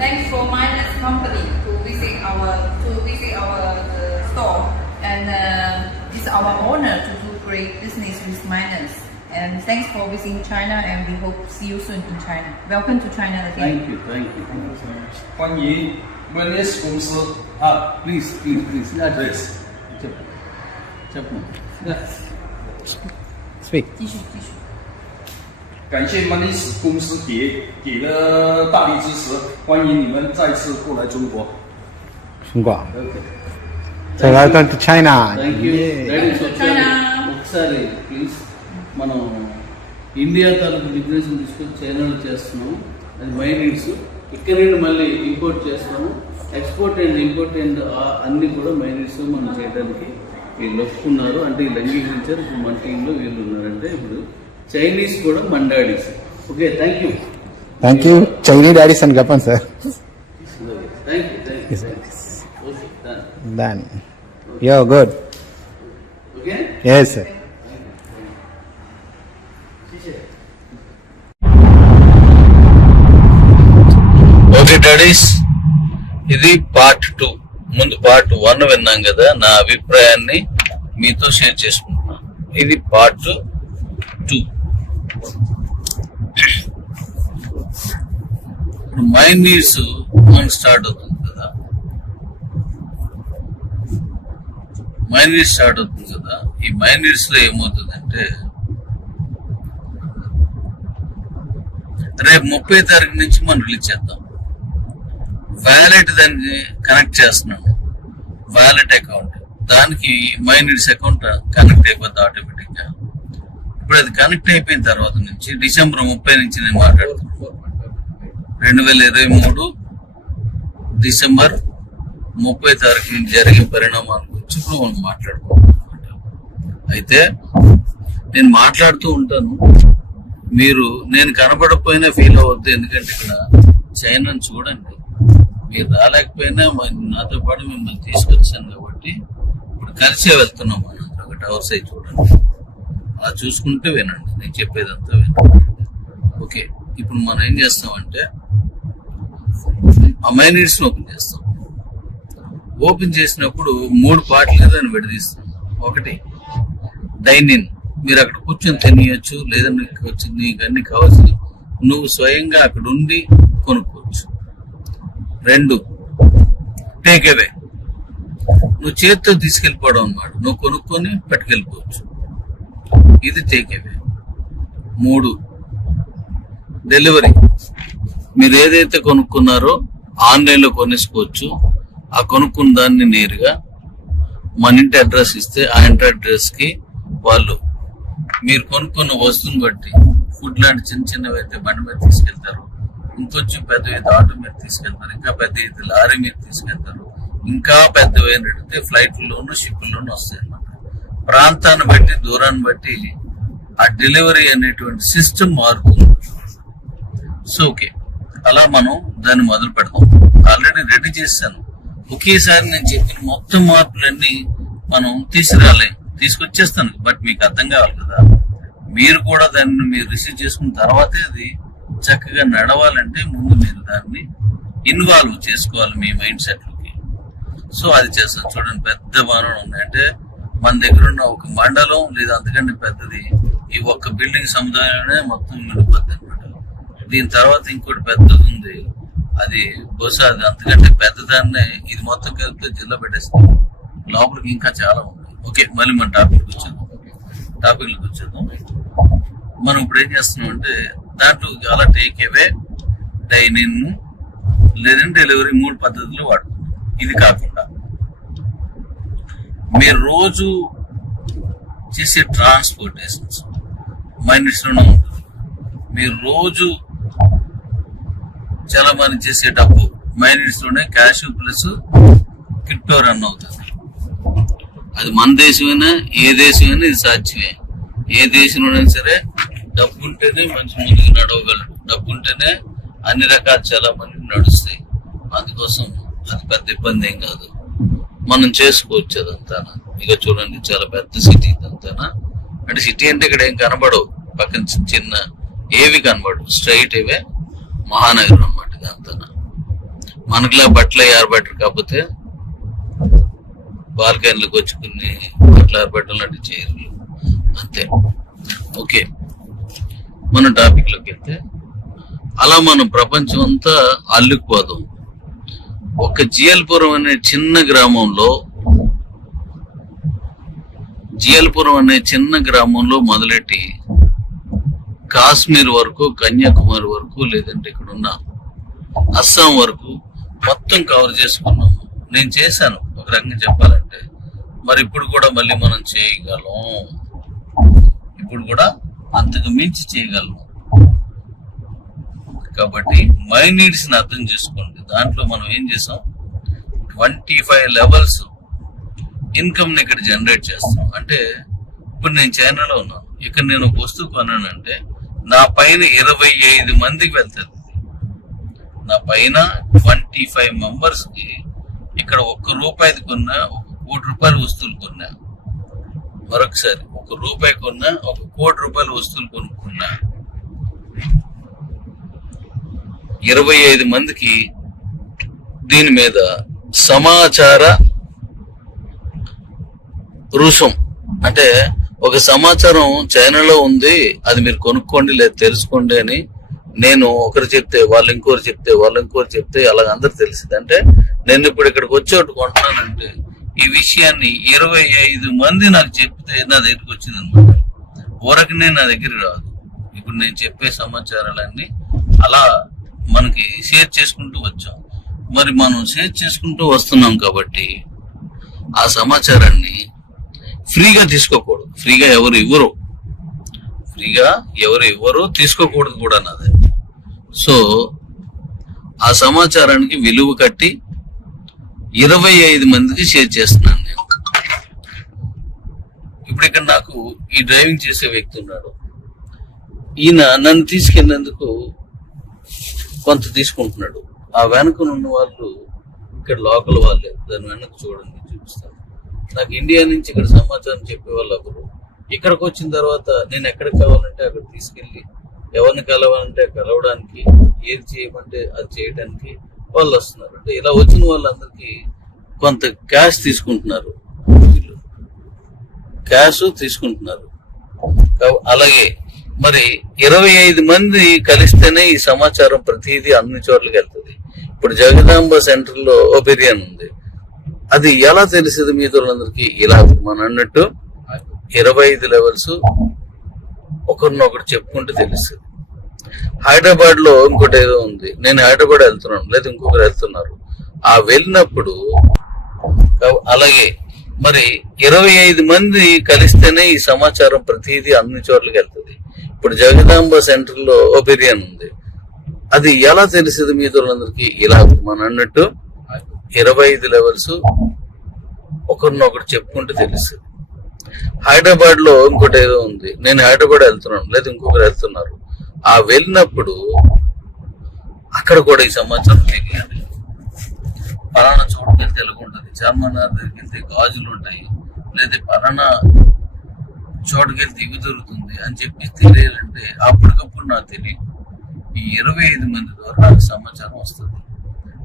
thanks for Miners Company to visit our store, and it's our honor to do great business with Miners. And thanks for visiting China, and we hope to see you soon in China. Welcome to China again. Thank you so much. 欢迎 Miners 公司啊 Please, address. చెప్పు. Speak. 继续。感谢 Miners 公司给了大力支持，欢迎你们再次过来中国。中国。 Okay. So welcome to China. Thank you. Yeah. Ladies, China. ఒకసారి please మనం India తాలూకు business తీసుకొని చైనాలో చేస్తున్నాము. అది minings ఇక్కడ నుండి మళ్ళీ ఇంపోర్ట్ చేస్తాము. ఎక్స్పోర్ట్ అండ్ ఇంపోర్ట్ అండ్ అన్ని కూడా మైనింగ్స్ మనం చేయడానికి వీళ్ళు ఒప్పుకున్నారు. అంటే వీళ్ళు అంగీకరించారు. ఇప్పుడు మన టీంలో వీళ్ళు ఉన్నారంటే ఇప్పుడు చైనీస్ కూడా మన daddies. Okay, thank you. Thank you. Chinese daddies and Japan, sir. Thank you. Yes, sir. Okay, Done. You're good. Okay. Yes, sir. Okay daddies, ఇది పార్ట్ 2. ముందు పార్ట్ 1 విన్నాం కదా, నా అభిప్రాయాన్ని మీతో షేర్ చేసుకుంటున్నాను. ఇది పార్ట్ 2. ఇప్పుడు మైండ్ నీడ్స్ మనకు స్టార్ట్ అవుతుంది కదా, ఈ మైండ్ నీడ్స్ లో ఏమవుతుందంటే రేపు 30 తారీఖు నుంచి మనం రిలీజ్ చేద్దాం. వ్యాలెట్ దానికి కనెక్ట్ చేస్తున్నాను, వ్యాలెట్ అకౌంట్ దానికి మైనిడ్స్ అకౌంట్ కనెక్ట్ అయిపోద్ది ఆటోమేటిక్ గా. ఇప్పుడు అది కనెక్ట్ అయిపోయిన తర్వాత నుంచి డిసెంబర్ 30 నుంచి నేను మాట్లాడుతున్నాను. 2023 డిసెంబర్ 30 తారీఖు నుంచి జరిగే పరిణామాల గురించి ఇప్పుడు మనం మాట్లాడుకోవాలన్నమాట. అయితే నేను మాట్లాడుతూ ఉంటాను, మీరు నేను కనపడకపోయినా ఫీల్ అవ్వద్దు. ఎందుకంటే ఇక్కడ చైనాను చూడండి, మీరు రాలేకపోయినా నాతో పాటు మిమ్మల్ని తీసుకొచ్చాను కాబట్టి ఇప్పుడు కలిసే వెళ్తున్నాం. మనం ఒక టవర్ సైడ్ చూడండి, అలా చూసుకుంటూ వినండి, నేను చెప్పేదంతా వినండి. ఓకే, ఇప్పుడు మనం ఏం చేస్తామంటే ఆ మైనిడ్స్ ఓపెన్ చేస్తాం. ఓపెన్ చేసినప్పుడు 3 పార్ట్లు దాన్ని విడదీస్తాం. ఒకటి డైనిన్, మీరు అక్కడ కూర్చొని తినేయచ్చు, లేదా నీకు అన్ని కావాల్సింది నువ్వు స్వయంగా అక్కడ ఉండి కొనుక్కోవచ్చు. 2 టేక్ అవే, నువ్వు చేతితో తీసుకెళ్ళిపోవడం అన్నమాట, నువ్వు కొనుక్కొని పట్టుకెళ్ళిపోవచ్చు. ఇది టేక్ అవే. 3 డెలివరీ, మీరు ఏదైతే కొనుక్కున్నారో ఆన్లైన్ లో కొనేసుకోవచ్చు. ఆ కొనుక్కున్న దాన్ని నేరుగా మన ఇంటి అడ్రస్ ఇస్తే ఆ ఇంటి అడ్రస్ కి వాళ్ళు మీరు కొనుక్కున్న వస్తువుని బట్టి ఫుడ్ లాంటి చిన్నవి అయితే బండి మీద తీసుకెళ్తారు, ఇంకొంచెం పెద్దవి అయితే ఆటో మీద తీసుకెళ్తారు, ఇంకా పెద్ద అయితే లారీ మీద తీసుకెళ్తారు, ఇంకా పెద్దవి అయితే ఫ్లైట్లోనూ షిప్లోనూ వస్తాయి అన్నమాట. ప్రాంతాన్ని బట్టి దూరాన్ని బట్టి ఆ డెలివరీ అనేటువంటి సిస్టమ్ మారుతుంది. సో ఓకే, అలా మనం దాన్ని మొదలు పెడతాం. ఆల్రెడీ రెడీ చేశాను. ఒకేసారి నేను చెప్పిన మొత్తం మార్పులన్నీ మనం తీసుకురాలేం, తీసుకొచ్చేస్తాను. బట్ మీకు అర్థం కావాలి కదా, మీరు కూడా దాన్ని మీరు రిసీవ్ చేసుకున్న తర్వాతే అది చక్కగా నడవాలంటే ముందు మీరు దాన్ని ఇన్వాల్వ్ చేసుకోవాలి మీ మైండ్ సెట్లోకి. సో అది చేస్తాను. చూడండి, పెద్ద భవనాలు ఉన్నాయంటే మన దగ్గర ఉన్న ఒక మండలం లేదా అంతకంటే పెద్దది ఈ ఒక్క బిల్డింగ్ సముదాయమే మొత్తం నిండిపోద్ది అనమాట. దీని తర్వాత ఇంకోటి పెద్దది ఉంది, అది బహుశా అది అంతకంటే పెద్దదాన్నే ఇది మొత్తం కలిపితే జిల్లా పెట్టేస్తుంది. లోపలికి ఇంకా చాలా ఉంది. ఓకే, మళ్ళీ మన టాపిక్కి వచ్చేద్దాం. మనం ఇప్పుడు ఏం చేస్తున్నాం అంటే దాంట్లో అలా టేక్ అవే, డైనింగ్ లేదంటే డెలివరీ 3 పద్ధతులు వాడుతున్నాం. ఇది కాకుండా మీరు రోజు చేసే ట్రాన్స్పోర్టేషన్స్ మైనిట్స్లోనే ఉంటుంది. మీరు రోజు చాలా మంది చేసే డబ్బు మైనిట్స్లోనే క్యాష్ ప్లస్ క్రిప్టో రన్ అవుతుంది. అది మన దేశమైనా ఏ దేశమైనా ఇది సాధ్యమే. ఏ దేశంలోనైనా సరే డబ్బు ఉంటేనే మంచి ముందుకు నడవగలరు, డబ్బు ఉంటేనే అన్ని రకాల చాలా మంది నడుస్తాయి. అందుకోసం అది పెద్ద ఇబ్బంది ఏం కాదు, మనం చేసుకోవచ్చు అదంతా. ఇక చూడండి, చాలా పెద్ద సిటీ ఇదంతా. అంటే సిటీ అంటే ఇక్కడ ఏం కనబడవు, పక్కన చిన్న ఏవి కనబడవు, స్ట్రైట్ ఇవే మహానగరం అన్నమాట. ఇదంతా మనకులా బట్టలు ఆరబెట్టరు, కాకపోతే బాల్కనీలకు వచ్చుకుని బట్టలు ఆరబెట్టడం లాంటివి చేయరు అంతే. ఓకే, మన టాపిక్ లోకి వెళ్తే అలా మనం ప్రపంచం అంతా అల్లుకుపోదాం. ఒక జియల్పురం అనే చిన్న గ్రామంలో మొదలెట్టి కాశ్మీర్ వరకు, కన్యాకుమారి వరకు, లేదంటే ఇక్కడ ఉన్న అస్సాం వరకు మొత్తం కవర్ చేసుకున్నాము. నేను చేశాను ఒక రకంగా చెప్పాలంటే. మరి ఇప్పుడు కూడా మళ్ళీ మనం చేయగలం, ఇప్పుడు కూడా అంతకు మించి చేయగలం. కాబట్టి మై నీడ్స్ ని అర్థం చేసుకోండి. దాంట్లో మనం ఏం చేసాం, 25 లెవెల్స్ ఇన్కమ్ ని ఇక్కడ జనరేట్ చేస్తాం. అంటే ఇప్పుడు నేను చైనాలో ఉన్నాను, ఇక్కడ నేను ఒక వస్తువు కొన్నానంటే నా పైన 25 మందికి వెళ్తుంది. నా పైన 25 మెంబర్స్ కి ఇక్కడ ₹1 కొన్నా, ₹1 కోటి వస్తువులు కొన్నా, మరొకసారి ₹1 కొన్నా, ₹1 కోటి వస్తువులు కొనుక్కున్నా, 25 మందికి దీని మీద సమాచార రుసుం, అంటే ఒక సమాచారం చైనాలో ఉంది, అది మీరు కొనుక్కోండి లేదా తెలుసుకోండి అని నేను ఒకరు చెప్తే, వాళ్ళు ఇంకోరు చెప్తే అలాగ అందరు తెలిసింది. అంటే నేను ఇప్పుడు ఇక్కడికి వచ్చి ఒకటి కొంటున్నానంటే ఈ విషయాన్ని 25 మంది నాకు చెప్తే నా దగ్గరికి వచ్చింది అనమాట. ఊరకనే నా దగ్గర రాదు. ఇప్పుడు నేను చెప్పే సమాచారాలన్నీ అలా మనకి షేర్ చేసుకుంటూ వచ్చాం. మరి మనం షేర్ చేసుకుంటూ వస్తున్నాం కాబట్టి ఆ సమాచారాన్ని ఫ్రీగా తీసుకోకూడదు. ఫ్రీగా ఎవరు ఇవ్వరు, తీసుకోకూడదు కూడా నాది. సో ఆ సమాచారానికి విలువ కట్టి 25 మందికి షేర్ చేస్తున్నాను నేను. ఇప్పుడు ఇక్కడ నాకు ఈ డ్రైవింగ్ చేసే వ్యక్తి ఉన్నాడు. ఈయన నన్ను తీసుకెళ్ళినందుకు కొంత తీసుకుంటున్నాడు. ఆ వెనకనున్న వాళ్ళు ఇక్కడ లోకల్ వాళ్ళే. దాని వెనక చూడండి, చూపిస్తాను. నాకు ఇండియా నుంచి ఇక్కడ సమాచారం చెప్పే వాళ్ళు ఒకరు. ఇక్కడికి వచ్చిన తర్వాత నేను ఎక్కడికి కావాలంటే అక్కడ తీసుకెళ్ళి, ఎవరిని కలవాలంటే కలవడానికి, ఏది చేయమంటే అది చేయడానికి వాళ్ళు వస్తున్నారు. అంటే ఇలా వచ్చిన వాళ్ళందరికీ కొంత క్యాష్ తీసుకుంటున్నారు. అలాగే మరి 25 మంది కలిస్తేనే ఈ సమాచారం ప్రతిదీ అన్ని చోట్లకి వెళ్తుంది. ఇప్పుడు జగదాంబ సెంటర్ లో ఓ బిర్యానీ ఉంది, అది ఎలా తెలిసింది మీ వాళ్ళందరికీ? ఇలా మనం అన్నట్టు 25 లెవెల్స్ ఒకరినొకరు చెప్పుకుంటూ తెలుస్తుంది. హైదరాబాద్ లో ఇంకోటి ఏదో ఉంది, నేను హైదరాబాద్ వెళ్తున్నాను లేదా ఇంకొకరు వెళ్తున్నారు. ఆ వెళ్ళినప్పుడు అలాగే మరి 25 మంది కలిస్తేనే ఈ సమాచారం ప్రతిదీ అన్ని చోట్లకి వెళ్తుంది. ఇప్పుడు జగదాంబ సెంటర్ లో ఓ బిర్యానీ ఉంది, అది ఎలా తెలిసింది మీ వాళ్ళందరికీ? ఇలా మనం అన్నట్టు 25 లెవెల్స్ ఒకరినొకరు చెప్పుకుంటూ తెలుస్తుంది. హైదరాబాద్ లో ఇంకోటి ఏదో ఉంది, నేను హైదరాబాద్ వెళ్తున్నాను లేదా ఇంకొకరు వెళ్తున్నారు. ఆ వెళ్ళినప్పుడు అక్కడ కూడా ఈ సమాచారం తెలియాలి. పలానా చోటుకి వెళ్తే ఎలాగుంటుంది, చార్మినార్ దగ్గరికి వెళ్తే గాజులు ఉంటాయి, లేదా పలానా చోటుకి వెళ్తే ఇవి దొరుకుతుంది అని చెప్పి తెలియాలంటే అప్పటికప్పుడు నాకు తెలియదు. ఈ 25 మంది ద్వారా నాకు సమాచారం వస్తుంది.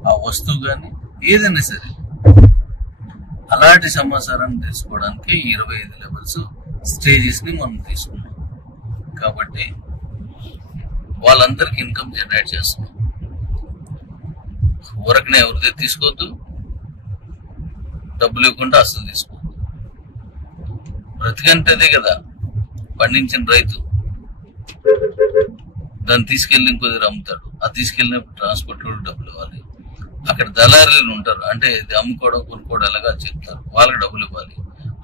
ఆ వస్తువు కానీ ఏదైనా సరే అలాంటి సమాచారాన్ని తెలుసుకోవడానికి 25 లెవెల్స్ స్టేజెస్ ని మనం తీసుకున్నాం. కాబట్టి వాళ్ళందరికి ఇన్కమ్ జనరేట్ చేస్తున్నాం. ఊరకనే ఎవరిదే తీసుకోవద్దు, డబ్బులు ఇవ్వకుండా అసలు తీసుకోవద్దు. బ్రతికంటేదే కదా పండించిన రైతు, దాన్ని తీసుకెళ్ళి ఇంకో దగ్గర అమ్ముతాడు. అది తీసుకెళ్ళినప్పుడు ట్రాన్స్పోర్ట్ కూడా డబ్బులు ఇవ్వాలి. అక్కడ దళారీలు ఉంటారు, అంటే ఇది అమ్ముకోవడం కొనుక్కోవడం ఎలాగా చెప్తారు, వాళ్ళకి డబ్బులు ఇవ్వాలి.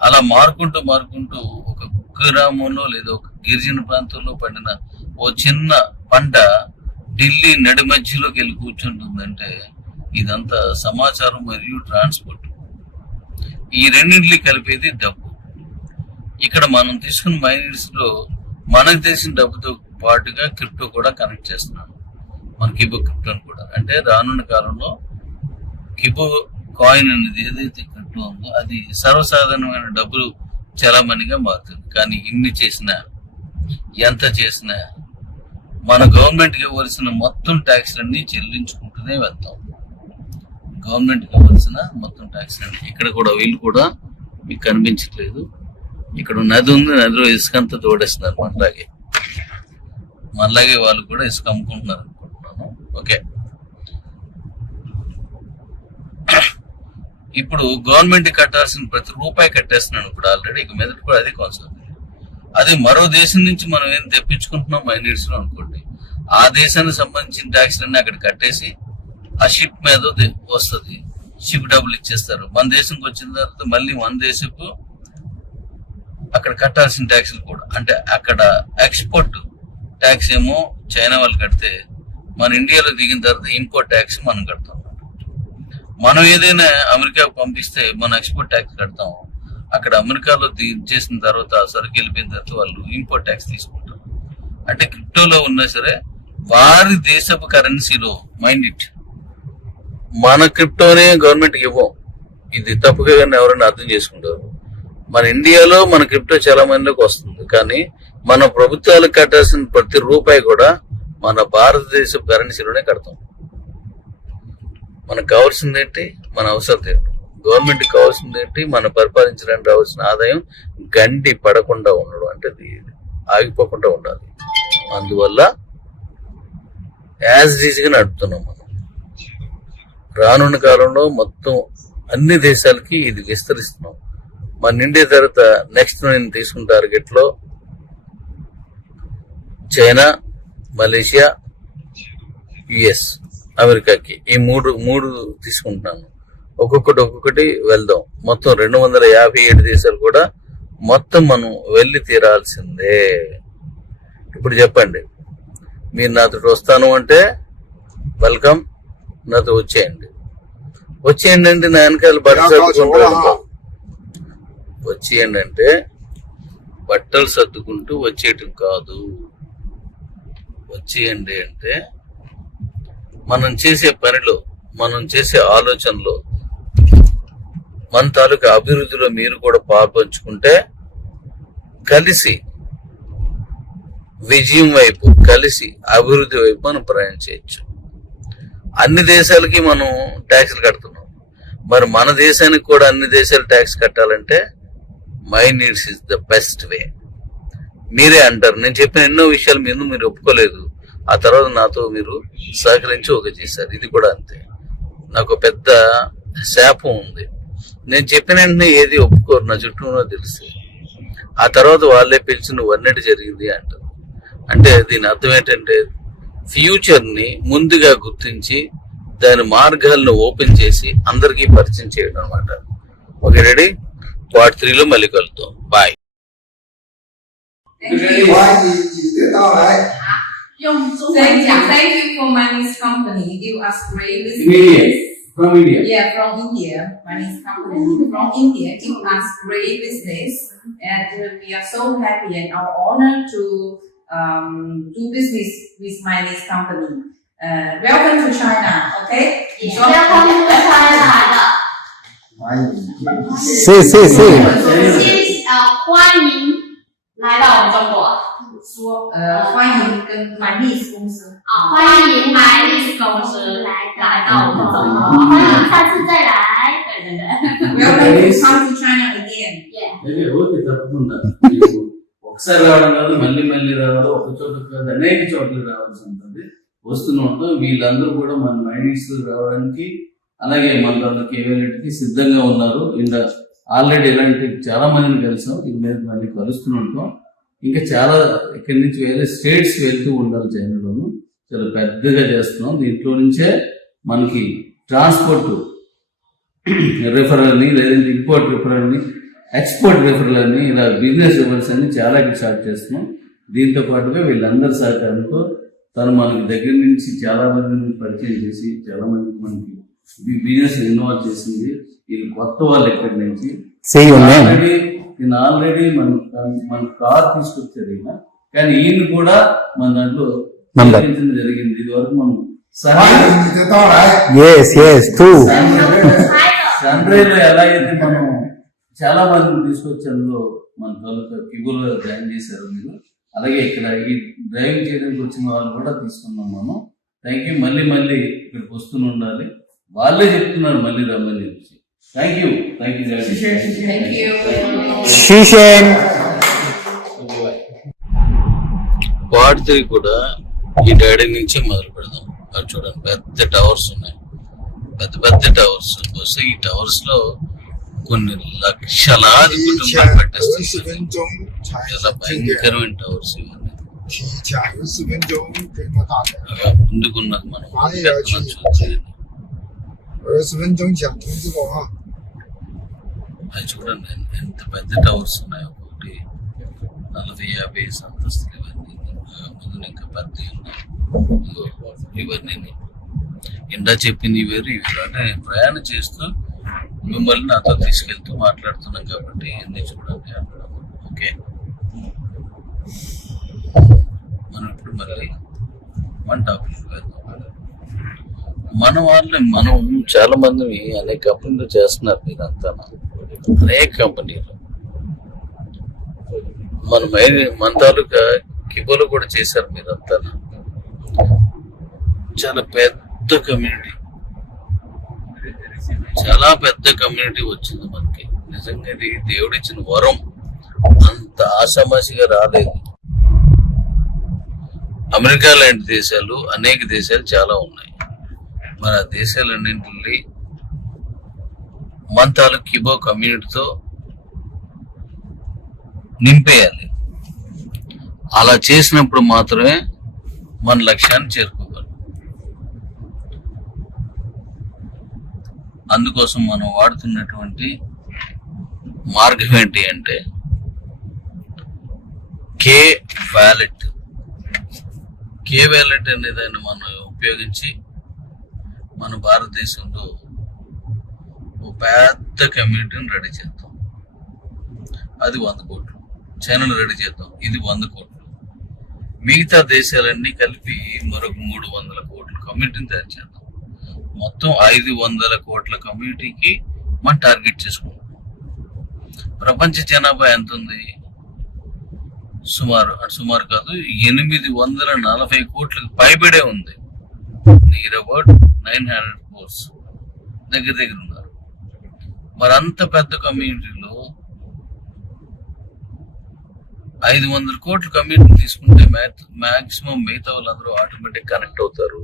అలా మారుకుంటూ ఒక గ్రామంలో లేదా ఒక గిరిజన ప్రాంతంలో పండిన ఓ చిన్న పంట ఢిల్లీ నడి మధ్యలోకి వెళ్ళి కూర్చుంటుందంటే ఇదంతా సమాచారం మరియు ట్రాన్స్పోర్ట్, ఈ రెండింటిని కలిపేది డబ్బు. ఇక్కడ మనం తీసుకున్న మైనీడ్స్ లో మనకు తెలిసిన డబ్బుతో పాటుగా క్రిప్టో కూడా కనెక్ట్ చేస్తున్నాను. మన కిబో క్రిప్టోని కూడా, అంటే రానున్న కాలంలో కిబో కాయిన్ అనేది ఏదైతే క్రిప్టో ఉందో అది సర్వసాధారణమైన డబ్బులు చలామణిగా మారుతుంది. కానీ ఇన్ని చేసినా, ఎంత చేసినా మన గవర్నమెంట్కి ఇవ్వాల్సిన మొత్తం ట్యాక్స్లన్నీ చెల్లించుకుంటూనే వెళ్తాం. గవర్నమెంట్కి ఇవ్వాల్సిన మొత్తం ట్యాక్స్లన్నీ. ఇక్కడ కూడా వీళ్ళు కూడా మీకు కనిపించట్లేదు. ఇక్కడ నది ఉంది, నదిలో ఇసుక అంతా తోడేస్తున్నారు మనలాగే వాళ్ళు కూడా ఇసుక అమ్ముకుంటున్నారు అనుకుంటున్నాను. ఓకే, ఇప్పుడు గవర్నమెంట్ కట్టాల్సిన ప్రతి రూపాయి కట్టేస్తున్నాను ఇప్పుడు ఆల్రెడీ. ఇక మీద కూడా అదే కొనసాగుతుంది. అది మరో దేశం నుంచి మనం ఏం తెప్పించుకుంటున్నాం మైనీడ్స్ లో అనుకోండి, ఆ దేశానికి సంబంధించిన ట్యాక్స్ అన్ని అక్కడ కట్టేసి ఆ షిప్ మీద వస్తుంది, షిప్ డబ్బులు ఇచ్చేస్తారు. మన దేశంకి వచ్చిన తర్వాత మళ్ళీ మన దేశపు అక్కడ కట్టాల్సిన ట్యాక్స్లు కూడా, అంటే అక్కడ ఎక్స్పోర్ట్ ట్యాక్స్ ఏమో చైనా వాళ్ళు కడితే మన ఇండియాలో దిగిన తర్వాత ఇంపోర్ట్ ట్యాక్స్ మనం కడతాం. మనం ఏదైనా అమెరికాకు పంపిస్తే మన ఎక్స్పోర్ట్ ట్యాక్స్ కడతాం. అక్కడ అమెరికాలో చేసిన తర్వాత సరుకు వెళ్ళిపోయిన తర్వాత వాళ్ళు ఇంపోర్ట్ ట్యాక్స్ తీసుకుంటారు. అంటే క్రిప్టోలో ఉన్నా సరే వారి దేశపు కరెన్సీలో మైండ్ ఇట్. మన క్రిప్టోనే గవర్నమెంట్కి ఇవ్వం. ఇది తప్పుగా కానీ ఎవరైనా అర్థం చేసుకుంటారు. మన ఇండియాలో మన క్రిప్టో చాలా మందిలోకి వస్తుంది, కానీ మన ప్రభుత్వాలకు కట్టాల్సిన ప్రతి రూపాయి కూడా మన భారతదేశపు కరెన్సీలోనే కడతాం. మనకు కావాల్సింది ఏంటి? మన అవసరం ఏంటి? గవర్నమెంట్ కావాల్సింది ఏంటి? మన పరిపాలించడానికి రావాల్సిన ఆదాయం గండి పడకుండా ఉండడం, అంటే ఆగిపోకుండా ఉండాలి. అందువల్ల యాజ్ ఈజీగా నడుపుతున్నాం మనం. రానున్న కాలంలో మొత్తం అన్ని దేశాలకి ఇది విస్తరిస్తున్నాం. మన ఇండియా తర్వాత నెక్స్ట్ నేను తీసుకున్న టార్గెట్ లో చైనా, మలేషియా, యుఎస్, అమెరికాకి ఈ మూడు తీసుకుంటున్నాను. ఒక్కొక్కటి వెళ్దాం. మొత్తం 257 దేశాలు కూడా మొత్తం మనం వెళ్ళి తీరాల్సిందే. ఇప్పుడు చెప్పండి, మీరు నాతో వస్తాను అంటే వెల్కమ్, నాతో వచ్చేయండి అంటే నా వెనకాల బట్టలు సర్దుకుంటూ వచ్చేయండి అంటే బట్టలు సర్దుకుంటూ వచ్చేయటం కాదు. వచ్చేయండి అంటే మనం చేసే పనిలో, మనం చేసే ఆలోచనలో, మన తాలూకా అభివృద్ధిలో మీరు కూడా పాల్పంచుకుంటే కలిసి విజయం వైపు, కలిసి అభివృద్ధి వైపు మనం ప్రయాణం చేయొచ్చు. అన్ని దేశాలకి మనం ట్యాక్స్లు కడుతున్నాం, మరి మన దేశానికి కూడా అన్ని దేశాలు ట్యాక్స్ కట్టాలంటే my needs is the best way. మీరే అంటారు, నేను చెప్పిన ఎన్నో విషయాలు మీరు ఒప్పుకోలేదు, ఆ తర్వాత నాతో మీరు సహకరించి ఒక చేశారు. ఇది కూడా అంతే. నాకు పెద్ద శాపం ఉంది, నేను చెప్పిన వెంటనే ఏది ఒప్పుకోరు, నా చుట్టూ తెలిసి ఆ తర్వాత వాళ్ళే పిలిచి నువ్వు అన్నట్టు జరిగింది అంటారు. అంటే దీని అర్థం ఏంటంటే ఫ్యూచర్ ని ముందుగా గుర్తించి దాని మార్గాలను ఓపెన్ చేసి అందరికీ పరిచయం చేయడం అనమాట. Okay, ready? పార్ట్ 3 లో మళ్ళీ కలుద్దాం. Bye. Thank you for Money's company. You give us great business. From India. Yeah, from India. Money's company from India give us great business, and we are so happy and our honor to do business with Money's company. Welcome to China. Okay. Welcome to China. 欢迎来到我们中国。说欢迎跟 Money's 公司。欢迎 Money's 公司来到我们中国，欢迎下次再来。对。Welcome to come to China again. Yeah. Okay, తప్పకుండా. ఒకసారి రావడం కాదు, మళ్ళీ రావాలి. ఒక చోట కాదు, అనేక చోట్లకి రావాల్సి ఉంటుంది. వస్తూనే ఉంటాం. వీళ్ళందరూ కూడా మన మైండ్స్ రావడానికి, అలాగే మన వాళ్ళకి ఏమైనా సిద్ధంగా ఉన్నారు. ఇంకా ఆల్రెడీ ఇలాంటి చాలా మందిని కలిసాం. ఇక మీద మళ్ళీ కలుస్తూనే ఉంటాం. ఇంకా చాలా ఇక్కడి నుంచి వేరే స్టేట్స్ వెళ్తూ ఉండాలి. చైనాలోను చాలా పెద్దగా చేస్తున్నాం. దీంట్లో నుంచే మనకి ట్రాన్స్పోర్ట్ రిఫరల్ అని, లేదంటే ఇంపోర్ట్ రిఫరల్ అని, ఎక్స్పోర్ట్ రిఫరల్ అని, ఇలా బిజినెస్ రిఫరల్స్ అన్ని చాలా స్టార్ట్ చేస్తున్నాం. దీంతో పాటుగా వీళ్ళందరి సహకారంతో తను మనకి దగ్గర నుంచి చాలా మందిని పరిచయం చేసి చాలా మందికి మనకి బిజినెస్ ఇన్వాల్వ్ చేసింది. వీళ్ళు కొత్త వాళ్ళు ఎక్కడి నుంచి ఆల్రెడీ మన కార్ తీసుకొచ్చారు ఈయన, కానీ ఈయన కూడా మన దాంట్లో జరిగింది. ఇది వరకు మనం సన్ రైలో ఎలా అయితే మనం చాలా మందిని తీసుకొచ్చి అందులో మన తాలూకా కిబుల్ జాయిన్ చేశారు. మీరు అలాగే ఇక్కడ ఈ డ్రైవింగ్ చేయడానికి వచ్చిన వాళ్ళు కూడా తీసుకున్నాం మనం. Thank you. మళ్ళీ మళ్ళీ ఇక్కడికి వస్తూనే ఉండాలి. వాళ్ళే చెప్తున్నారు మళ్ళీ రమ్మని చెప్పి. Thank you. Thank you. Thank you. Shishen. Part 3 కూడా ఈ డాడీ నుంచి మొదలు పెడదాం. అది చూడండి, పెద్ద టవర్స్ ఉన్నాయి, పెద్ద పెద్ద టవర్స్. బహుశా ఈ టవర్స్ లో కొన్ని లక్షలాది కుటుంబాలు పెట్టేస్తారు. 20分钟才 చాలా భయంకరమైన టవర్స్ ఇవన్నీ.提前20分钟这么大的， ముందుకున్నది మనం哪里要去？ 20分钟前通知我啊。 అది చూడండి ఎంత పెద్ద టవర్స్ ఉన్నాయి. ఒకటి 40-50 అంతస్తులు ఇవన్నీ. ముందు ఇంకా పెద్ద ఉన్నాయి. ఇవన్నీ ఇందా చెప్పింది వేరు ఇవి వేరు. అంటే నేను ప్రయాణం చేస్తూ మిమ్మల్ని నాతో తీసుకెళ్తూ మాట్లాడుతున్నాం కాబట్టి ఇవన్నీ చూడండి అక్కడ. ఓకే, మనం ఇప్పుడు మళ్ళీ మన టాపిక్ వెళ్దాం. మన వాళ్ళని మనం చాలా మంది అనేక కంపెనీలు చేస్తున్నారు. మీరంతా అనేక కంపెనీలు మన తాలూకా కిబోలో కూడా చేశారు. మీరంతా చాలా పెద్ద కమ్యూనిటీ, చాలా పెద్ద కమ్యూనిటీ వచ్చింది మనకి. నిజంగా ఇది దేవుడిచ్చిన వరం. అంత ఆషామాషిగా రాలేదు. అమెరికా లాంటి దేశాలు, అనేక దేశాలు చాలా ఉన్నాయి. మన దేశాలన్నింటినీ మన తాలూకు కిబో కమ్యూనిటీతో నింపేయాలి. అలా చేసినప్పుడు మాత్రమే మన లక్ష్యాన్ని చేరుకోగలం. అందుకోసం మనం వాడుతున్నటువంటి మార్గం ఏంటి అంటే కే వ్యాలెట్. కే వ్యాలెట్ అనేది మనం ఉపయోగించి మన భారతదేశంలో ఒక పెద్ద కమ్యూనిటీని రెడీ చేద్దాం. అది 100 కోట్లు. చైనాను రెడీ చేద్దాం, ఇది 100 కోట్లు. మిగతా దేశాలన్నీ కలిపి మరొక 300 కోట్ల కమ్యూనిటీని తయారు చేద్దాం. మొత్తం 500 కోట్ల కమ్యూనిటీకి మనం టార్గెట్ చేసుకుంటాం. ప్రపంచ జనాభా ఎంత ఉంది? సుమారు కాదు 840 కోట్లకు పైబడే ఉంది. నియర్ అబౌట్ 900 crores దగ్గర ఉన్నారు. మరి అంత పెద్ద కమ్యూనిటీలో 500 కోట్ల కమ్యూనిటీ తీసుకుంటే మాక్సిమం మిగతా వాళ్ళందరూ ఆటోమేటిక్ కనెక్ట్ అవుతారు.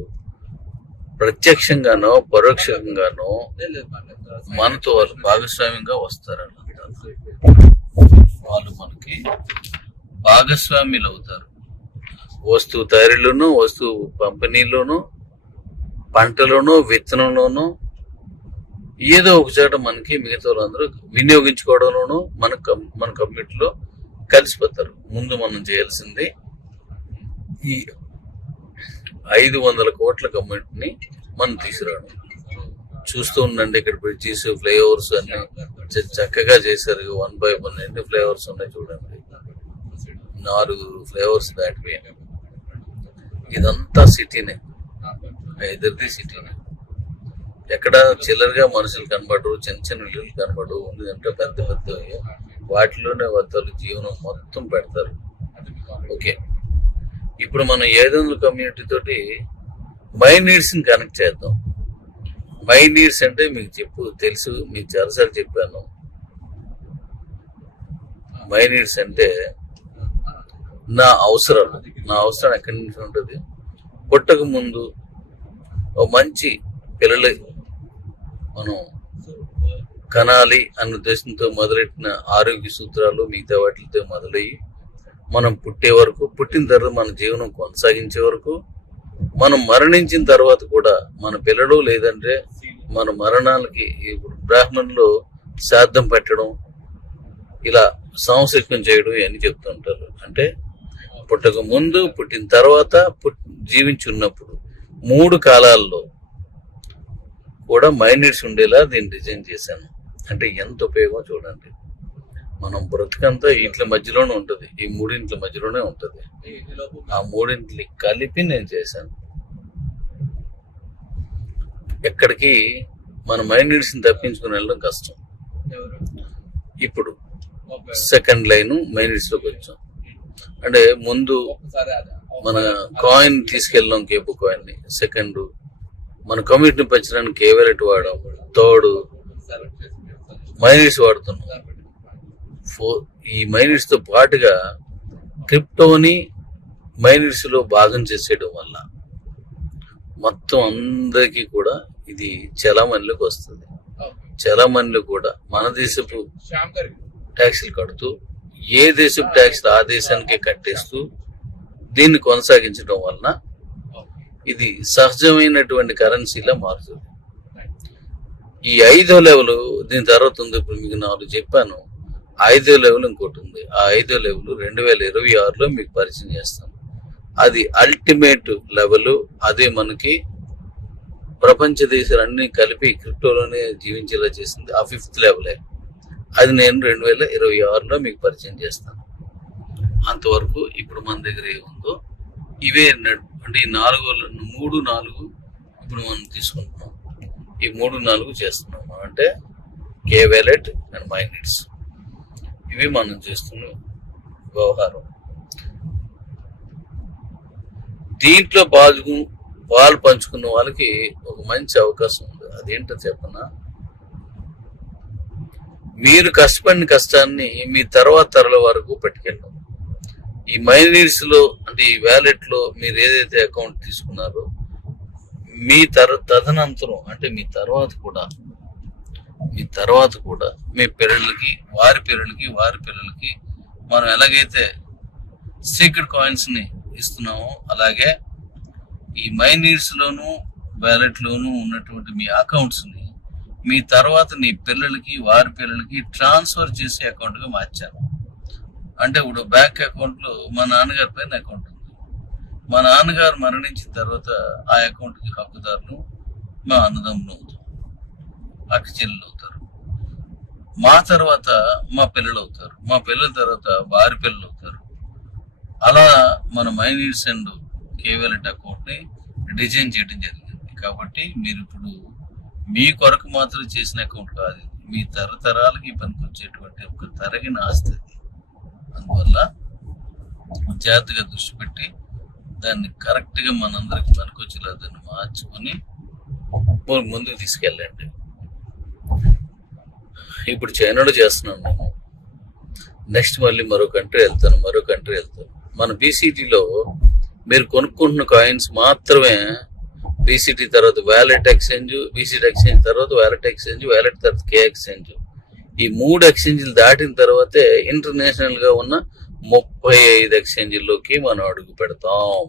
ప్రత్యక్షంగానో పరోక్షంగానో మనతో వాళ్ళు భాగస్వామ్యంగా వస్తారు. వాళ్ళు మనకి భాగస్వామ్యులు అవుతారు. వస్తువు తయారీలోనూ, వస్తువు పంపిణీలోనూ, పంటలోనూ, విత్తనంలోనూ, ఏదో ఒక చోట మనకి మిగతా వాళ్ళందరూ వినియోగించుకోవడంలోనూ మన కమ్యూనిటీలో కలిసిపోతారు. ముందు మనం చేయాల్సింది ఈ 500 కోట్ల కమ్యూనిటీని మనం తీసుకురావడం. చూస్తూ ఉండండి, ఇక్కడ బ్రిడ్జెస్, ఫ్లైఓవర్స్ అన్ని చక్కగా చేశారు. 1 by 1 ఎన్ని ఫ్లైఓవర్స్ ఉన్నాయి చూడండి. 4 ఫ్లైఓవర్స్ దాటిపోయాయి. ఇదంతా సిటీనే, ఎదురుది సిటీనే. ఎక్కడ చిల్లరగా మనుషులు కనబడరు, చిన్న చిన్న ఇల్లులు కనబడరు. ఎందుకంటే పెద్ద పెద్ద వాటిలోనే వాళ్ళు జీవనం మొత్తం పెడతారు. ఓకే, ఇప్పుడు మనం 500 కమ్యూనిటీ తోటి మై నీడ్స్ ని కనెక్ట్ చేద్దాం. మై నీడ్స్ అంటే మీకు తెలుసు, మీకు చాలాసార్లు చెప్పాను. మై నీడ్స్ అంటే నా అవసరం ఎక్కడి నుంచి ఉంటుంది? పుట్టక ముందు ఓ మంచి పిల్లలు మనం కనాలి అన్న ఉద్దేశంతో మొదలెట్టిన ఆరోగ్య సూత్రాలు మిగతా వాటితో మొదలయ్యి మనం పుట్టే వరకు, పుట్టిన తర్వాత మన జీవనం కొనసాగించే వరకు, మనం మరణించిన తర్వాత కూడా మన పిల్లలు లేదంటే మన మరణాలకి బ్రాహ్మణులు శ్రాద్ధం పెట్టడం, ఇలా సంస్కృతం చేయడం ఇవన్నీ చెప్తుంటారు. అంటే పుట్టక ముందు, పుట్టిన తర్వాత, జీవించి ఉన్నప్పుడు 3 కాలాల్లో కూడా మైండ్స్ ఉండేలా దీన్ని డిజైన్ చేశాను. అంటే ఎంత ఉపయోగం చూడండి. మనం బ్రతుకంతా ఇంట్ల మధ్యలోనే ఉంటుంది, ఈ 3 మధ్యలోనే ఉంటుంది. ఆ 3 కలిపి నేను చేశాను. ఎక్కడికి మన మైండ్స్ ని తప్పించుకుని వెళ్ళడం కష్టం. ఇప్పుడు సెకండ్ లైన్ మైండ్స్ లోకి వచ్చాం. అంటే ముందు మన కాయిన్ తీసుకెళ్ళాం కేపు కాయిన్ ని, సెకండ్ మన కమ్యూనిటీని పెంచడానికి కేవలెట్ వాడాం, థర్డ్ మైనిట్స్ వాడుతున్నాం. ఈ మైనిట్స్ తో పాటుగా క్రిప్టోని మైనిట్స్ లో భాగం చేసేయడం వల్ల మొత్తం అందరికీ కూడా ఇది చలామణిలోకి వస్తుంది. చలామణిలో కూడా మన దేశపు ట్యాక్సులు కడుతూ ఏ దేశపు ట్యాక్స్ ఆ దేశానికే కట్టేస్తూ దీన్ని కొనసాగించడం వలన ఇది సహజమైనటువంటి కరెన్సీలా మారుతుంది. ఈ 5వ లెవెల్ దీని తర్వాత ఉంది. ఇప్పుడు మీకు 4 చెప్పాను. 5వ లెవెల్ ఇంకోటి ఉంది. ఆ 5వ లెవెల్ 2026లో మీకు పరిచయం చేస్తాను. అది అల్టిమేట్ లెవెల్. అదే మనకి ప్రపంచ దేశాలన్నీ కలిపి క్రిప్టోలోనే జీవించేలా చేసింది. ఆ 5th లెవెలే. అది నేను 2026లో మీకు పరిచయం చేస్తాను. అంతవరకు ఇప్పుడు మన దగ్గర ఏముందో ఇవే అంటే ఈ 3, 4 ఇప్పుడు మనం తీసుకుంటున్నాం. ఈ 3, 4 చేస్తున్నాం. అంటే కేవాలెట్ అండ్ మైనిట్స్, ఇవి మనం చేస్తున్న వ్యవహారం. దీంట్లో పాలు పంచుకున్న వాళ్ళకి ఒక మంచి అవకాశం ఉంది. అదేంటో చెప్పనా, మీరు కష్టపడిన కష్టాన్ని మీ తర్వాత తరాల వరకు పెట్టుకెళ్ళాం. ఈ మైనీడ్స్ లో అంటే ఈ వ్యాలెట్ లో మీరు ఏదైతే అకౌంట్ తీసుకున్నారో మీ తదనంతరం అంటే మీ తర్వాత కూడా మీ పిల్లలకి వారి పిల్లలకి మనం ఎలాగైతే సీక్రెట్ కాయిన్స్ ని ఇస్తున్నామో అలాగే ఈ మైనీడ్స్ లోను వ్యాలెట్ లోను ఉన్నటువంటి మీ అకౌంట్స్ ని మీ తర్వాత నీ పిల్లలకి వారి పిల్లలకి ట్రాన్స్ఫర్ చేసే అకౌంట్ గా మార్చారు. అంటే ఇప్పుడు బ్యాంక్ అకౌంట్ లో మా నాన్నగారి పైన అకౌంట్ ఉంది. మా నాన్నగారు మరణించిన తర్వాత ఆ అకౌంట్ కి హక్కుదారులు మా అన్నదమ్ములు అవుతారు, అక్క చెల్లెలు అవుతారు. మా తర్వాత మా పిల్లలు అవుతారు, మా పిల్లల తర్వాత వారి పిల్లలు అవుతారు. అలా మన మైనీడ్స్ అండ్ కేవాలెట్ అకౌంట్ ని డిజైన్ చేయడం జరిగింది. కాబట్టి మీరు ఇప్పుడు మీ కొరకు మాత్రం చేసిన అకౌంట్ కాదు, మీ తరతరాలకి పనికొచ్చేటువంటి ఒక తరగిన ఆస్తి. అందువల్ల జాగ్రత్తగా దృష్టి పెట్టి దాన్ని కరెక్ట్ గా మనందరికి పనికొచ్చేలా దాన్ని మార్చుకొని ముందుకు తీసుకెళ్ళండి. ఇప్పుడు చైనాలో చేస్తున్నాను నేను. నెక్స్ట్ మళ్ళీ మరో కంట్రీ వెళ్తాను. మన బీసీటీలో మీరు కొనుక్కుంటున్న కాయిన్స్ మాత్రమే బీసీటీ తర్వాత వ్యాలెట్ ఎక్స్చేంజ్, బీసీటీ ఎక్స్చేంజ్ తర్వాత వ్యాలెట్ ఎక్స్చేంజ్, వ్యాలెట్ తర్వాత కే ఎక్స్చేంజ్, ఈ 3 ఎక్స్చేంజ్లు దాటిన తర్వాతే ఇంటర్నేషనల్ గా ఉన్న 35 ఎక్స్చేంజ్ల్లోకి మనం అడుగు పెడతాం.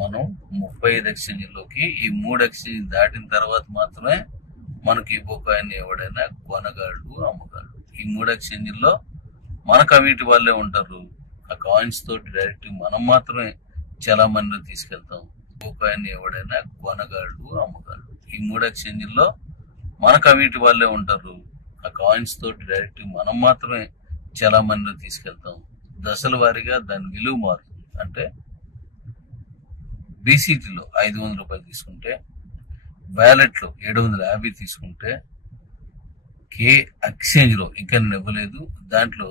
మనం 35 ఎక్స్చేంజ్ల్లోకి ఈ 3 ఎక్స్చేంజ్ దాటిన తర్వాత మాత్రమే మనకి కాయిన్ ఎవడైనా కొనగలడు, అమ్మగలడు. ఈ 3 ఎక్స్చేంజ్ల్లో మన కమ్యూనిటీ వాళ్ళే ఉంటారు. ఆ కాయిన్స్ తోటి డైరెక్ట్ మనం మాత్రమే చలామణిలో తీసుకెళ్తాం. కాయిన్ ఎవడైనా కొనగలడు, అమ్మగలడు. ఈ 3 ఎక్స్చేంజ్ల్లో మన కమ్యూనిటీ వాళ్ళే ఉంటారు. ఆ కాయిన్స్ తోటి డైరెక్ట్ మనం మాత్రమే చలామణిలో తీసుకెళ్తాం. దశల వారీగా దాని విలువ మారుతుంది. అంటే బీసీటీలో 500 రూపాయలు తీసుకుంటే, వ్యాలెట్ లో 750 తీసుకుంటే, కే ఎక్స్చేంజ్ లో ఇంకా నేను ఇవ్వలేదు, దాంట్లో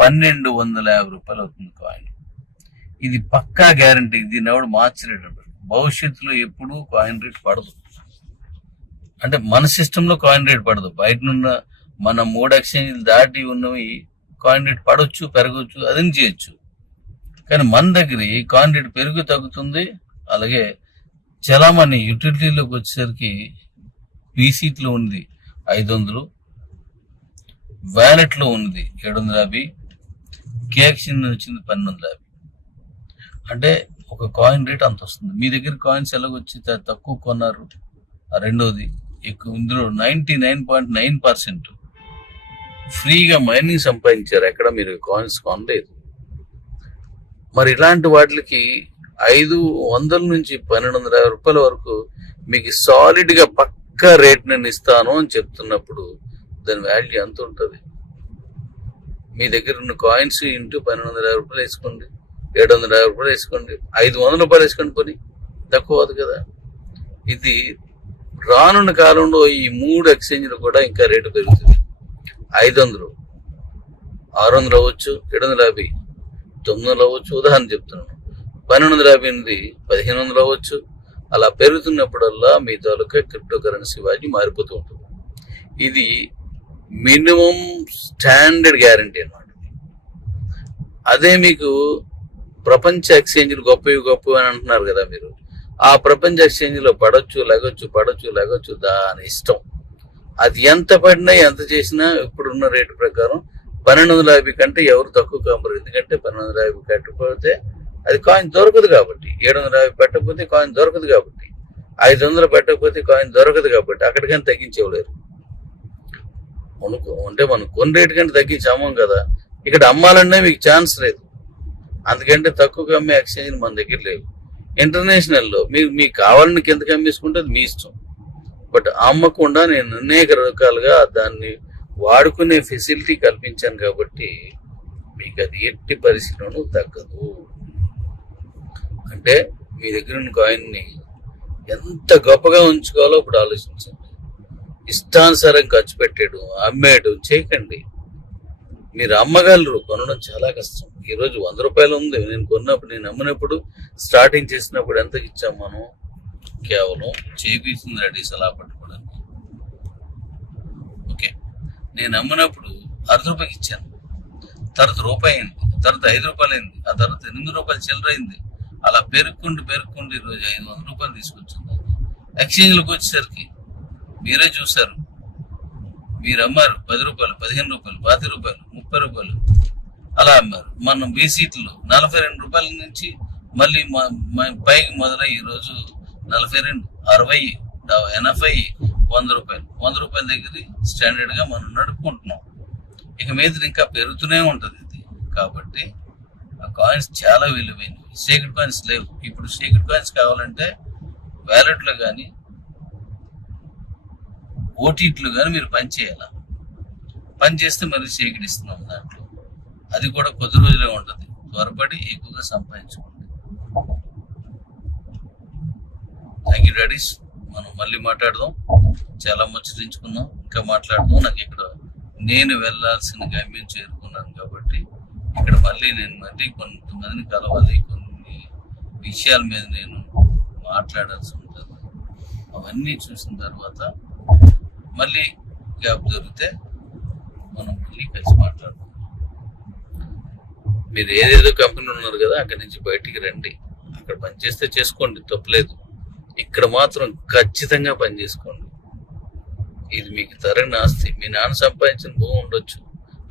1250 రూపాయలు అవుతుంది కాయిన్. ఇది పక్కా గ్యారంటీ. దీన్ని ఎవడు మార్చలేడు. భవిష్యత్తులో ఎప్పుడు కాయిన్ రేట్ పడదు. అంటే మన సిస్టమ్ లో కాయిన్ రేట్ పడదు. బయటనున్న మన 3 ఎక్స్చేంజ్లు దాటి ఉన్నవి కాయిన్ రేట్ పడవచ్చు, పెరగవచ్చు, అది చేయొచ్చు. కానీ మన దగ్గర కాయిన్ రేట్ పెరుగు తగ్గుతుంది. అలాగే చలామణి యూటిలిటీలోకి వచ్చేసరికి బీసీట్లో ఉంది 500, వ్యాలెట్ లో ఉంది 750, కేఎక్స్చేంజ్ వచ్చింది 1250. అంటే ఒక కాయిన్ రేట్ అంత వస్తుంది. మీ దగ్గర కాయిన్స్ ఎలాగొచ్చి తక్కువ కొన్నారు. రెండోది ఇందులో 99.9% ఫ్రీగా మైనింగ్ సంపాదించారు. ఎక్కడ మీరు కాయిన్స్ కొనలేదు. మరి ఇలాంటి వాటికి 500 నుంచి 1250 రూపాయల వరకు మీకు సాలిడ్ గా పక్కా రేట్ నేను ఇస్తాను అని చెప్తున్నప్పుడు దాని వాల్యూ ఎంత ఉంటుంది? మీ దగ్గర ఉన్న కాయిన్స్ ఇంటూ 1250 రూపాయలు వేసుకోండి, 750 రూపాయలు వేసుకోండి, 500 రూపాయలు వేసుకోండి, పోనీ తక్కువ అవుతుంది కదా. ఇది రానున్న కాలంలో ఈ 3 ఎక్స్చేంజ్లు కూడా ఇంకా రేటు పెరుగుతుంది. 500, 600 అవ్వచ్చు, 750, 900 అవ్వచ్చు, ఉదాహరణ చెప్తున్నాను. 1250 1500 అవ్వచ్చు. అలా పెరుగుతున్నప్పుడల్లా మీ తాలూకా క్రిప్టో కరెన్సీ వాల్యూ మారిపోతూ ఉంటుంది. ఇది మినిమం స్టాండర్డ్ గ్యారంటీ అన్నమాట. అదే మీకు ప్రపంచ ఎక్స్చేంజ్లు గొప్పవి అని అంటున్నారు కదా మీరు. ఆ ప్రపంచ ఎక్స్చేంజ్లో పడవచ్చు లెగొచ్చు దాని ఇష్టం. అది ఎంత పడినా ఎంత చేసినా ఇప్పుడున్న రేటు ప్రకారం 1250 కంటే ఎవరు తక్కువ కాంపరు. ఎందుకంటే 1250 కట్టకపోతే అది కాయిన్ దొరకదు కాబట్టి, 750 పెట్టకపోతే కాయిన్ దొరకదు కాబట్టి, 500 పెట్టకపోతే కాయిన్ దొరకదు కాబట్టి అక్కడికని తగ్గించేవలేరు. అంటే మనం కొన్ని రేటు కంటే తగ్గించి అమ్మం కదా. ఇక్కడ అమ్మాలన్నా మీకు ఛాన్స్ లేదు. అందుకంటే తక్కువ అమ్మే ఎక్స్చేంజ్ మన దగ్గర లేవు. ఇంటర్నేషనల్లో మీకు కావాలని కిందకి అమ్మేసుకుంటే అది మీ ఇష్టం. బట్ అమ్మకుండా నేను అనేక రకాలుగా దాన్ని వాడుకునే ఫెసిలిటీ కల్పించాను కాబట్టి మీకు అది ఎట్టి పరిస్థితులను తగ్గదు. అంటే మీ దగ్గర ఉన్న కాయిన్ని ఎంత గొప్పగా ఉంచుకోవాలో ఇప్పుడు ఆలోచించండి. ఇష్టానుసారం ఖర్చు పెట్టాడు, అమ్మేయడం చేయకండి. మీరు అమ్మగలరు, కొనడం చాలా కష్టం. ఈరోజు 100 రూపాయలు ఉంది. నేను అమ్మినప్పుడు స్టార్టింగ్ చేసినప్పుడు ఎంతకి ఇచ్చాం మనం? కేవలం చేపించింది రెడీ సలహా పట్టుకోవడానికి. ఓకే, నేను అమ్మినప్పుడు 60 రూపాయలకి ఇచ్చాను. తర్వాత రూపాయి అయింది, తర్వాత 5 రూపాయలు అయింది, ఆ తర్వాత 8 రూపాయలు చిల్లర అయింది. అలా పెరుక్కుంటూ ఈరోజు 500 రూపాయలు తీసుకొచ్చింది. ఎక్స్చేంజ్లకు వచ్చేసరికి మీరే చూశారు, మీరు అమ్మారు 10 రూపాయలు, 15 రూపాయలు, 25 రూపాయలు, 30 రూపాయలు అలా అమ్మారు. మనం బీసీట్లో 42 రూపాయల నుంచి మళ్ళీ పైకి మొదలై ఈరోజు 42, 60, 80, 100 రూపాయలు. 100 రూపాయల దగ్గర స్టాండర్డ్ గా మనం నడుపుకుంటున్నాం. ఇక మీద ఇంకా పెరుగుతూనే ఉంటది ఇది. కాబట్టి ఆ కాయిన్స్ చాలా విలువైనవి. సీక్రెట్ కాయిన్స్ లేవు. ఇప్పుడు సీక్రెట్ కాయిన్స్ కావాలంటే వ్యాలెట్ లో కానీ ఓటీటీలు కానీ మీరు పని చేయాలి. పని చేస్తే మరి సీక్రెట్ ఇస్తున్నాం దాంట్లో. అది కూడా కొద్ది రోజులే ఉంటుంది. త్వరపడి ఎక్కువగా సంపాదించుకోండి. Thank you daddy's. మనం మళ్ళీ మాట్లాడదాం. చాలా ముచ్చరించుకున్నాం, ఇంకా మాట్లాడదాం. నాకు ఇక్కడ నేను వెళ్ళాల్సిన గమ్యం చేరుకున్నాను కాబట్టి ఇక్కడ నేను మళ్ళీ కొంతమందిని కలవాలి, కొన్ని విషయాల మీద నేను మాట్లాడాల్సి ఉంటుంది. అవన్నీ చూసిన తర్వాత మళ్ళీ గ్యాప్ దొరికితే మనం మళ్ళీ కలిసి మాట్లాడదాం. మీరు ఏదేదో కంపెనీ ఉన్నారు కదా, అక్కడి నుంచి బయటికి రండి. అక్కడ పని చేస్తే చేసుకోండి, తప్పలేదు. ఇక్కడ మాత్రం ఖచ్చితంగా పని చేసుకోండి. ఇది మీకు తరగని ఆస్తి. మీ నాన్న సంపాదించిన భూమి ఉండొచ్చు,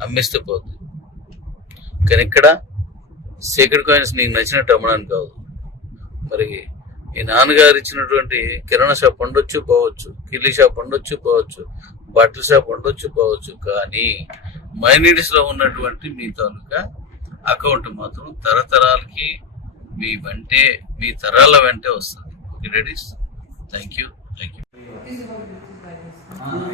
అమ్మేస్తే పోతుంది. కానీ ఇక్కడ సీక్రెట్ కాయిన్స్ నీకు నచ్చినట్టు అమ్మడానికి కాదు. మరి మీ నాన్నగారు ఇచ్చినటువంటి కిరాణా షాప్ ఉండొచ్చు పోవచ్చు, కిల్లీ షాప్ ఉండొచ్చు పోవచ్చు, బట్టల షాప్ ఉండొచ్చు పోవచ్చు, కానీ మైనిటీస్ లో ఉన్నటువంటి మీ తాలూకా అకౌంట్ మాత్రం తరతరాలకి మీ తరాల వెంటే వస్తుంది. Okay ladies, thank you.